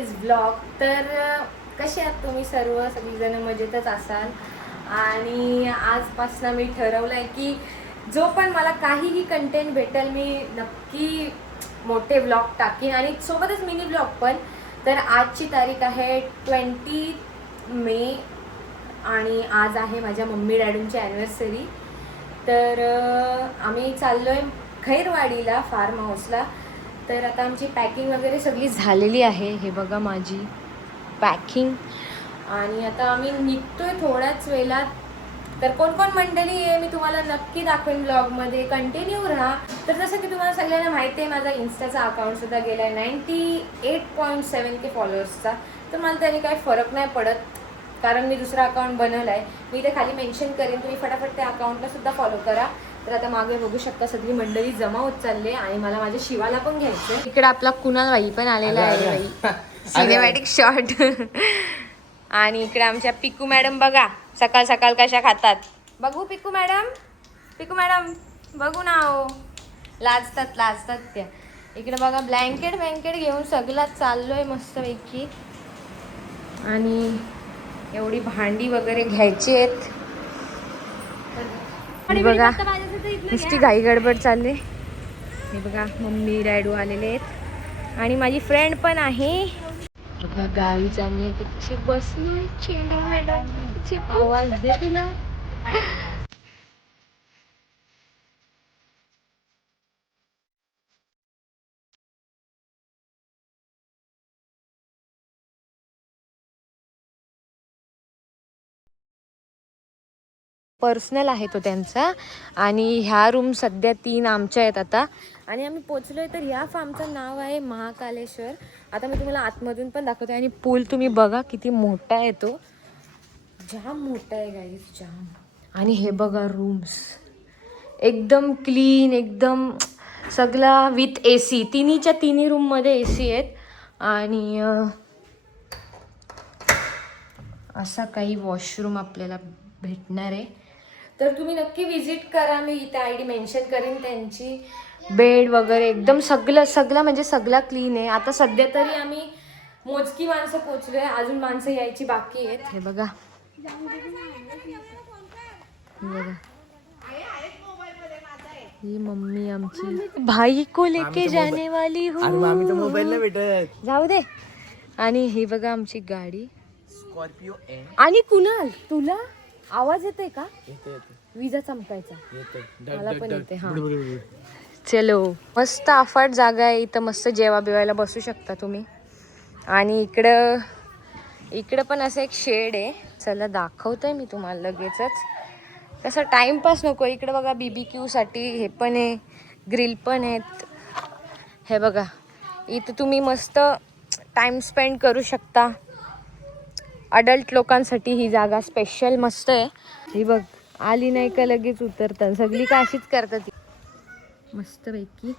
Is vlog. तर कसे आहात तुम्ही सर्व, सगळीजण मजेतच असाल. आणि आजपासून मी ठरवलं आहे की जो पण मला काहीही कंटेंट भेटेल मी नक्की मोठे व्लॉग टाकीन आणि सोबतच मिनी व्लॉग पण. तर आजची तारीख आहे 20 मे आणि आज आहे माझ्या मम्मी डॅडूंची ॲनिव्हर्सरी. तर आम्ही चाललो आहे खैरवाडीला, फार्म हाऊसला. तर आता आमची पॅकिंग वगैरे सगळी झालेली आहे. हे बघा माझी पॅकिंग. आणि आता आम्ही निघतोय थोड्याच वेळात. तर कोण कोण मंडळी आहे मी तुम्हाला नक्की दाखवेन ब्लॉगमध्ये, कंटिन्यू राहा. तर जसं की तुम्हाला सगळ्यांना माहिती आहे माझा इन्स्टाचा अकाउंटसुद्धा गेला आहे 98.7K फॉलोअर्सचा. तर मला त्याने काही फरक नाही पडत कारण मी दुसरा अकाउंट बनवला आहे. मी इथे खाली मेन्शन करेन, तुम्ही फटाफट त्या अकाउंटला सुद्धा फॉलो करा. तर आता मागे बघू शकता सगळी मंडळी जमा होत चालले आणि मला माझ्या शिवाला पण घ्यायचं. इकडे आपला कुणाल बाई पण आलेला आहे बाई, सिनेमॅटिक शॉट. आणि इकडे आमच्या पिकू मॅडम बघा सकाळ सकाळ कशा खातात. बघू पिकू मॅडम, पिकू मॅडम बघू ना. हो लाजतात त्या. इकडे बघा ब्लँकेट घेऊन सगळं चाललोय मस्तपैकी. आणि एवढी भांडी वगैरे घ्यायची आहेत. बघा नुसती घाई गडबड चालली. हे बघा मम्मी डॅडू आलेले आहेत आणि माझी फ्रेंड पण आहे. बघा गावी चालली कशी बसली चेंडू मॅडम आवाज देते ना. पर्सनल आहे तो त्यांचा. आणि ह्या रूम सध्या 3 आमच्या आहेत आता. आणि आम्ही पोचलोय तर ह्या फार्मचं नाव आहे महाकालेश्वर. आता मी तुम्हाला आतमधून पण दाखवते. आणि पूल तुम्ही बघा किती मोठा आहे, तो जाम मोठा आहे गाईज, जाम. आणि हे बघा रूम्स एकदम क्लीन, एकदम सगळा विथ AC. तिन्हीच्या तिन्ही रूममध्ये AC आहेत. आणि असा काही वॉशरूम आपल्याला भेटणार आहे. तर तुम्ही नक्की विजिट करा. मी इथे ID मेन्शन करेन त्यांची. बेड वगैरे एकदम सगळं म्हणजे सगळं क्लीन आहे. आता सध्या तरी आम्ही मोजकी माणसं पोचलोय, अजून माणसं यायची बाकी आहेत. हे बघा ही मम्मी आमची, भाई को लेके जाने वाली हूँ. आम्ही तर मोबाईल नाही भेटत, जाऊ दे. आणि ही बघा आमची गाडी स्कॉर्पिओ. आणि कुणाल तुला आवाज येतोय का? येते विजा चमकायचा मला पण येते. हा येते. चलो, मस्त अफाट जागा आहे इथं, मस्त जेवा बिवायला बसू शकता तुम्ही. आणि इकडं पण असं एक शेड आहे. चला दाखवतोय मी तुम्हाला लगेचच. कसं टाइमपास नको. इकडे बघा BBQ साठी हे पण आहे, ग्रिल पण आहेत. हे बघा इथं तुम्ही मस्त टाइम स्पेंड करू शकता. अडल्ट लोकांसाठी ही जागा स्पेशल मस्त आहे. ही बघ आली नाही का लगेच उतरतात, सगळी का अशीच करतात. मस्तपैकी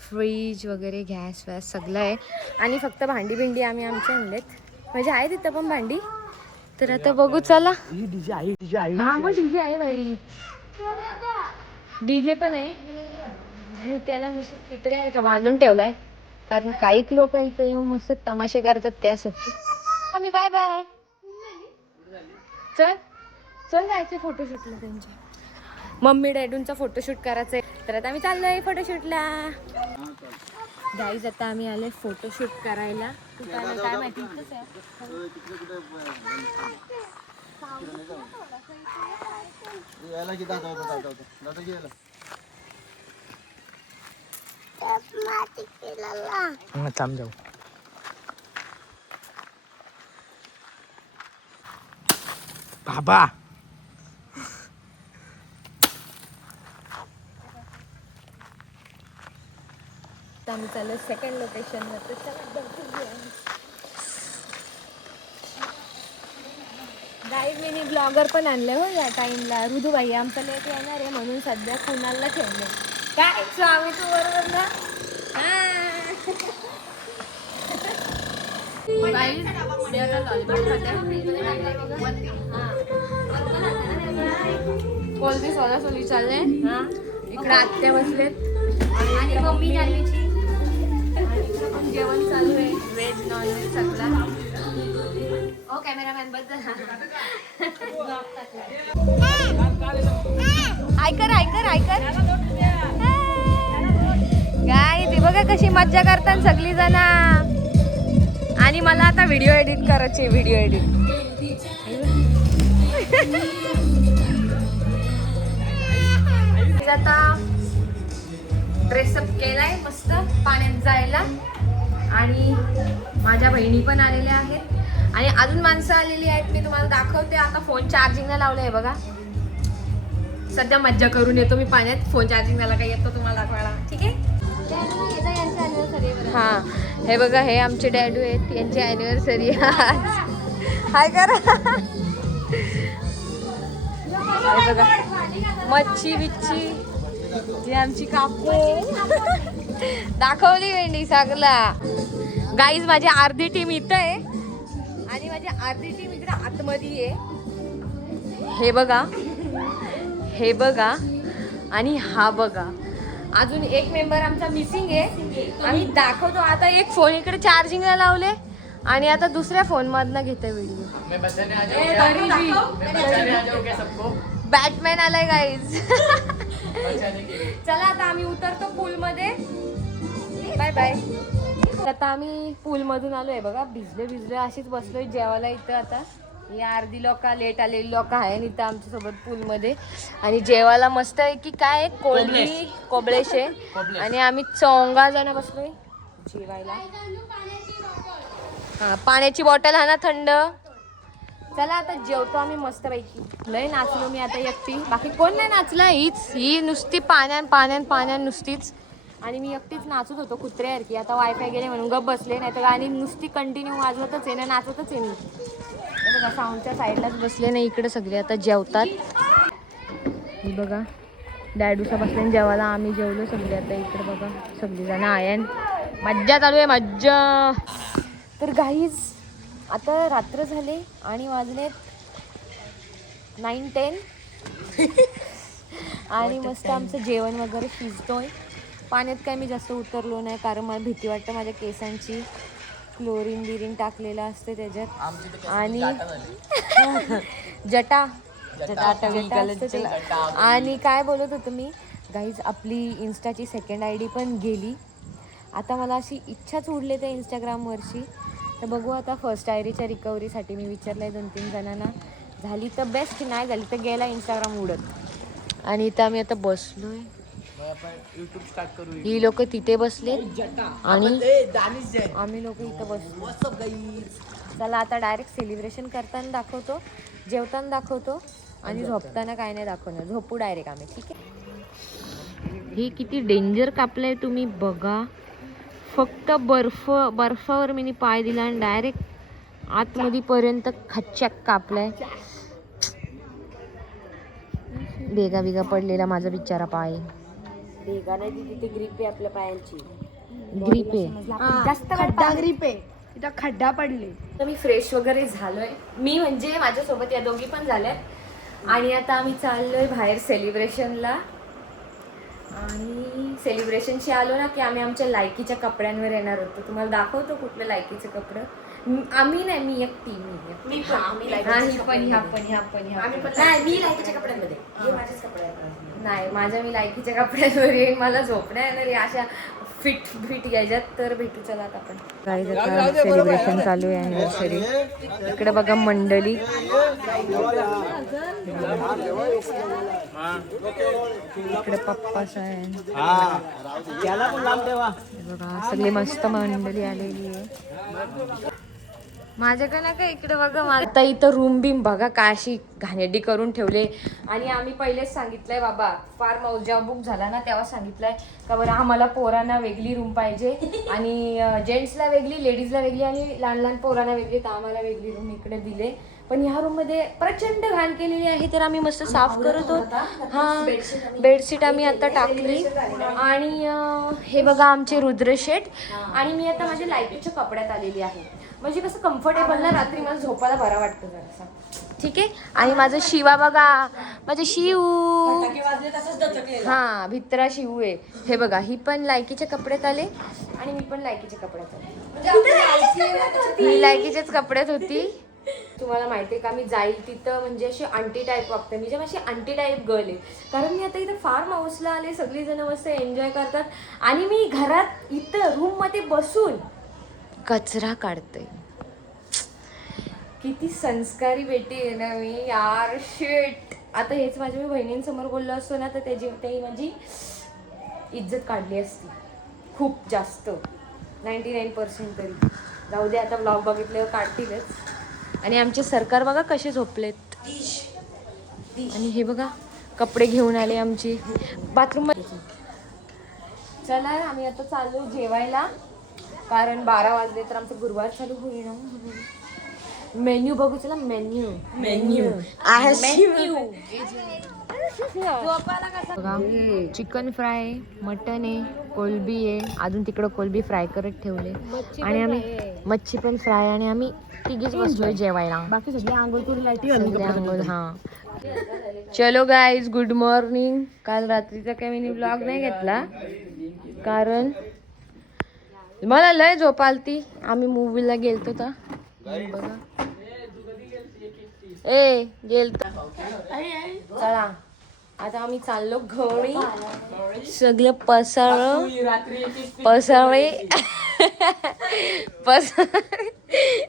फ्रीज वगैरे, गॅस वॅस सगळं आहे. आणि फक्त भांडी बिंडी आम्ही आमच्या आणलेत, म्हणजे आहे तिथं पण भांडी. तर आता बघू चला. डीजे आहे. हा मग डीजे आहे भाई, डीजे पण आहे. त्याला तिकडे आहे का बांधून ठेवलाय, कारण काही लोक इथे येऊन मस्त तमाशे करतात त्यासाठी. आम्ही बाय बाय. चल जायचे फोटोशूटला. त्यांच्या मम्मी डॅडूंचा फोटोशूट करायचा आहे. तर आता आम्ही चाललोय फोटोशूटला. गाईज आता आम्ही आले फोटोशूट करायला. काय माहिती थांब जाऊ. बाबा आम्ही चाललो सेकंड लोकेशनवर. तर चला गाईज मिनी ब्लॉगर पण आणले हो या टाइमला. ऋदूबाई आमचा लेट येणार आहे म्हणून सध्या कुणाला ठेवलं. काय स्वामी तू बरोबर ना. कोलबी सोलासोली चालले. इकडे आत्या बसलेत आणि मम्मी पण जेवण चालू आहे, व्हेज नॉन व्हेज सगळा. ओ कॅमेरामॅन बद्दल ऐकर काय ते बघा कशी मज्जा करतात सगळी जण. आणि मला आता व्हिडिओ एडिट करायची, व्हिडिओ एडिट. आता ड्रेसअप केलाय मस्त पाण्यात जायला. आणि माझ्या बहिणी पण आलेल्या आहेत आणि अजून माणसं आलेली आहेत. मी तुम्हाला दाखवते. आता फोन चार्जिंगला लावलाय बघा. सध्या मज्जा करून येतो मी पाण्यात. फोन चार्जिंग झाला काय येतो तुम्हाला दाखवायला. ठीक आहे. हा हे बघा, हे आमचे डॅडू आहेत, यांची अॅनिव्हर्सरी हाय करा. हे बघा मच्छी बिच्छी, ही आमची काकू दाखवली वेंडी सगळा. गाईज माझी अर्धी टीम इथं आहे आणि माझी अर्धी टीम इकडे आतमध्ये आहे. हे बघा आणि हा बघा. अजून एक मेंबर आमचा मिसिंग आहे. आम्ही दाखवतो. आता एक फोन इकडे चार्जिंगला लावले आणि आता दुसऱ्या फोन मधनं घेते व्हिडिओ. बॅटमॅन आलाय गाईज. चला आता आम्ही उतरतो पूल मध्ये. Bye bye. आता आम्ही पूल मधून आलोय बघा. भिजले अशीच बसलोय जेवायला इथं. आता ही अर्धी लोक लेट आलेली लोक आहे इथं आमच्या सोबत पूल मध्ये. आणि जेवायला मस्त आहे की काय कोळी कोबळेश आहे आणि आम्ही 14 जण बसलोय जेवायला. हा पाण्याची बॉटल हा ना थंड. चला आता जेवतो आम्ही मस्त पैकी. लय नाचलो मी आता एकटी. बाकी कोण नाही नाचलं. ही नुसती पाण्यान नुसतीच. आणि मी एकटीच नाचत होतो कुत्र्यासारखी. आता वायफाय गेले म्हणून गप बसले. नाही तर गाणी नुसती कंटिन्यू वाजवतच आहे ना, नाचतच आहे मी. बघा साऊंडच्या साईडलाच बसले नाही. इकडे सगळे आता जेवतात. ही बघा डॅडूसा बसले जेवायला. आम्ही जेवलो सगळे. आता इकडे बघा सगळीजण आयन. मज्जा चालू आहे मज्जा. तर गाईज आता रात्र झाले आणि वाजले 9-10 आणि मस्त आमचं जेवण वगैरे शिजतोय. पाण्यात काय मी जास्त उतरलो नाही कारण मला भीती वाटतं माझ्या केसांची. क्लोरीन बिरीन टाकलेलं असते त्याच्यात. आणि जटा असते. आणि काय बोलत होतं मी गाईज, आपली इन्स्टाची सेकंड ID पण गेली. आता मला अशी इच्छाच उडली त्या इंस्टाग्रामवरची. तर बघू आता फर्स्ट आयडीच्या रिकव्हरीसाठी मी विचारलंय 2-3 जणांना. झाली तर बेस्ट, नाही झाली तर गेला इंस्टाग्राम उडत. आणि इथं आम्ही आता बसलोय. ही लोक तिथे बसले आणि आम्ही लोक इथं बसलो. चला आता डायरेक्ट सेलिब्रेशन करताना दाखवतो, जेवताना दाखवतो आणि झोपताना काय नाही दाखवणार. झोपू डायरेक्ट आम्ही. ठीक आहे. हे किती डेंजर कापलंय तुम्ही बघा. फक्त बर्फावर मी पाय दिला आणि डायरेक्ट आतमध्ये पर्यंत खच्चक कापलाय. भेगा पडलेला माझा बिचारा पाय. भेगा नाही, तिथे ग्रीप आहे आपल्या पायांची. ग्रीप आहे जास्त खड्डा ग्रीप आहे. तिथं खड्डा पडले. तर मी फ्रेश वगैरे झालोय. मी म्हणजे माझ्यासोबत या दोघी पण झाल्यात. आणि आता आम्ही चाललोय बाहेर सेलिब्रेशनला. आणि सेलिब्रेशनशी आलो ना की आम्ही आमच्या लायकीच्या कपड्यांवर येणार होतो. तुम्हाला दाखवतो कुठले लायकीचे कपडे. आम्ही नाही, मी एकटी. मी लायकीच्या कपड्यांमध्ये. हे माझेच कपडे आहेत. नाही माझ्या मी लायकीच्या कपड्यांवर येईन. मला झोपण्या येणार अशा फिट यायच्यात. तर भेटू चला आता आपण. सेलिब्रेशन चालू आहे अॅनिव्हर्सरी. इकडे बघा मंडळी. इकडे पप्पा साहेब बघा सगळी मस्त मंडळी आलेली आहे. माझ्याकडे काय इकडे बघा. आता इथं रूम बिम बघा काय अशी घाणेरडी करून ठेवले. आणि आम्ही पहिलेच सांगितलंय बाबा, फार माऊस जेव्हा बुक झाला ना तेव्हा सांगितलंय का बरं आम्हाला पोरांना वेगळी रूम पाहिजे आणि जेंट्सला वेगळी, लेडीजला वेगळी आणि लहान पोरांना वेगळी. तर आम्हाला वेगळी रूम इकडे दिले. पण ह्या रूम मध्ये प्रचंड घाण केलेली आहे. तर आम्ही मस्त साफ करत आहोत. हा बेडशीट आम्ही आता टाकली. आणि हे बघा आमचे रुद्रशेठ. आणि मी आता माझ्या लायकीच्या कपड्यात आलेली आहे. म्हणजे कसं कम्फर्टेबल ना, रात्री मला झोपायला बरा वाटतं जरासा. ठीक आहे. आणि माझं शिवा बघा, माझं शिव, हा भित्रा शिव आहे. हे बघा, ही पण लायकीचे कपड्यात आले आणि मी पण लायकीच्या कपड्यात आले. मी लायकीच्याच कपड्यात होती. तुम्हाला माहिती आहे का, मी जाईल तिथं म्हणजे अशी आंटी टाईप वागते. मी जेव्हा अशी आंटी टाईप गर्ल आहे, कारण मी आता इथं फार्म हाऊसला आले, सगळीजण मस्त एन्जॉय करतात आणि मी घरात इथं रूममध्ये बसून कचरा काढते. किती संस्कारी बेटी आहे ना मी यार. शिट. आता हेच माझ्या मी बहिणींसमोर बोललो असतो ना, तर त्याची माझी इज्जत काढली असती खूप जास्त, 99% तरी. जाऊ दे, आता ब्लॉग बघितल्यावर काढतीलच. आणि आमचे सरकार बघा कसे झोपलेत. आणि हे बघा कपडे घेऊन आले आमचे बाथरूम मध्ये. चला आम्ही आता चाललो जेवायला, कारण 12 वाजले तर आमचं गुरुवार चालू होईल ना. मेन्यू बघू, चला मेन्यू. चिकन फ्राय आहे, मटन आहे, कोलबी आहे. अजून तिकडं कोलबी फ्राय करत ठेवले आणि आम्ही मच्छी पण फ्राय. आणि आम्ही तिघीच बसलोय जेवायला. बाकी सगळे आंघोळ करून आंघोळ. हा चलो गाईज, गुड मॉर्निंग. काल रात्रीचा काही मी व्लॉग नाही घेतला कारण मला लय झोप आलती. आम्ही मूवीला गेलतो तर बघा, गेलतो. चला आता आम्ही चाललो घरी. सगळं पसाळे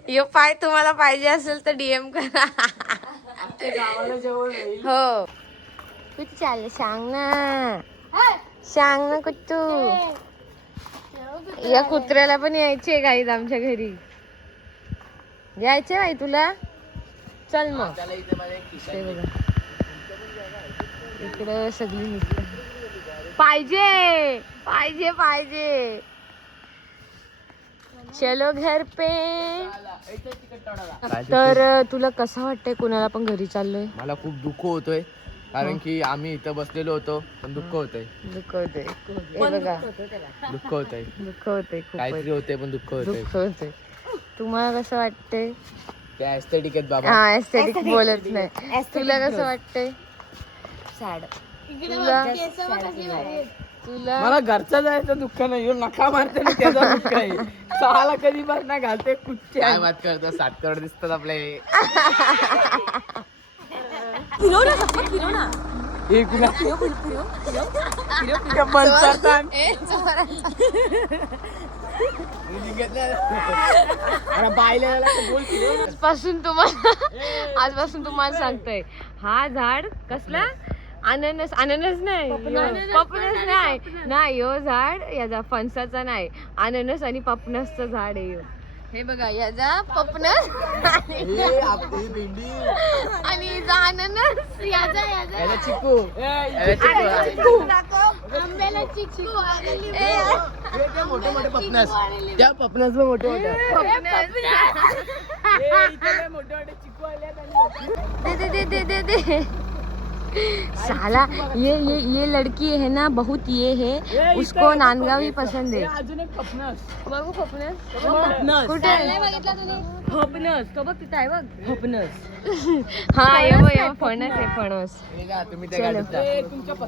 यो पाय तुम्हाला पाहिजे असेल तर DM करा. हो कुठे चाललं सांग ना कुठू. या कुत्र्याला पण यायचे गाईज आमच्या घरी. यायचे बाई तुला. चल मग. ते बघा इकडं सगळी निघत. पाहिजे पाहिजे पाहिजे. चलो घर पे. तर तुला कसं वाटतंय कुणाला पण घरी चाललोय? मला खूप दुःख होतोय, कारण की आम्ही इथं बसलेलो होतो, पण दुःख होतंय. दुःख होतंय. हे बघा दुःख होतंय. दुःख होतंय खूप. काहीतरी होतंय पण दुःख होतंय. दुःख होतंय. तुम्हाला कसं वाटतंय? ते ऍस्थेटिक आहेत बाबा. हा ऍस्थेटिक बोलत नाही. तुला कसं वाटतंय? सॅड. तुला मला घरचा जायचं दुःख नाही, यो नखा मारते ना त्याचा दुःख आहे. सहाला कधी बस ना घालते कुठचे. काय बात करतो, 7 करोड दिसतात आपले. आजपासून तुम्हाला सांगतोय, हा झाड कसला अननस. अननस नाही, पपनस नाही. यो झाड याचा फणसाचा नाही, अननस आणि पपनसचं झाड आहे. हे बघा, याचा पपनस आणि याचा अननस, याचा चिकू. मोठे मोठे पपनस, त्या पपनस मोठे मोठे दे. साला ये लड़की है ना, बहुत ये है, उसको नांदगावी पसंद है. अजून एक पपनस बघू फपनस कुठे फपनस. तो बघ तिथं आहे बघ फपनस. हा ये फणस आहे, फणस. तुम्ही त्या गाडीत जा.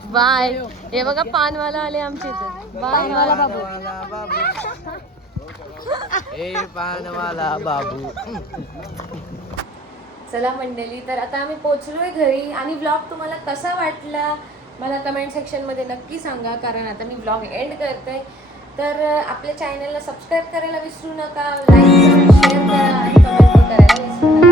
बाय. हे बघा पानवाला आले आमच्या इथे. पानवाला बाबू. पानवाला बाबू. चला मंडळी, तर आता आम्ही पोचलोय घरी. आणि व्लॉग तुम्हाला कसा वाटला मला कमेंट सेक्शनमध्ये नक्की सांगा, कारण आता मी व्लॉग एंड करते. तर आपल्या चॅनलला सबस्क्राईब करायला विसरू नका, लाईक करा, शेअर करा आणि कमेंट करायला विसरू नका.